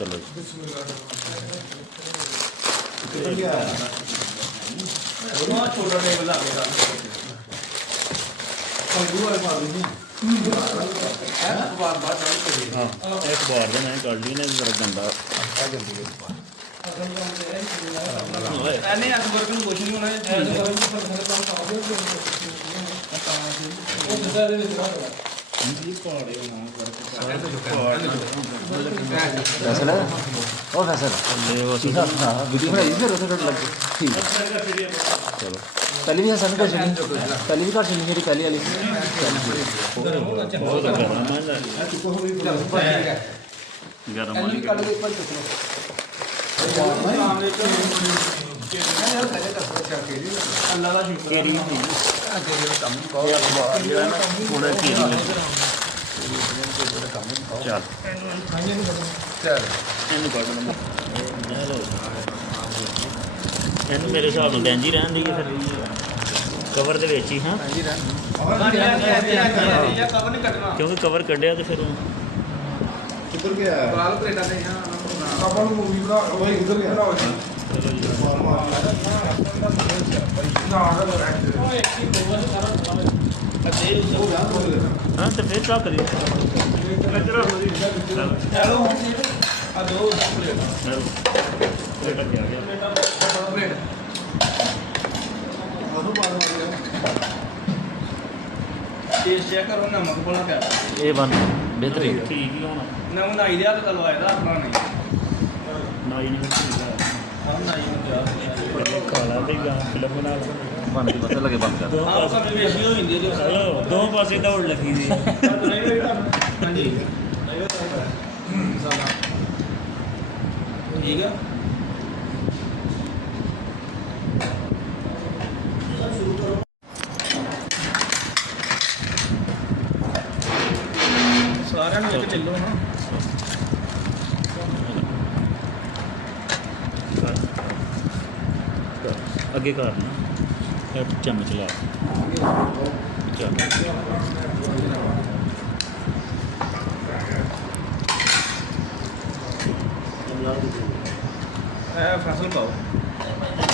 चलो एक बार मैं कर ली ना जरा गंदा फैसल ओ फैसल वीडियो बनाई फिर उसे लग ठीक है चलो पहले भी हसन कर चली पहले भी कर चली मेरी पहली वाली गरम ਇਹਨੂੰ ਮੇਰੇ ਹਿਸਾਬ ਨਾਲ ਡੈਂਜੀ ਰਹਿਣ ਦੀ ਫਿਰ ਕਵਰ ਦੇ ਵਿੱਚ ਹੀ ਹਾਂ ਕਿਉਂਕਿ ਕਵਰ ਕੱਢਿਆ ਤੇ ਫਿਰ ਕਿੱਧਰ ਗਿਆ ਬਾਲ ਪਲੇਟਾਂ ਤੇ ਹਾਂ ਆਪਾਂ ਨੂੰ ਮੂਵੀ ਬਣਾ ਉਹ ਇੱਧਰ ਗਿਆ हाँ तो फिर क्या करिए ये बन बेहतरीन ठीक ही होना ना नाई दिया तो चलो आएगा अपना नहीं नाई नहीं काला भी फिल्म बना बन के पता लगे बंद कर दो पासे दौड़ लगी थी हाँ जी ठीक है सारे चलो ना अगे करना चम्मच ला फसल पाओ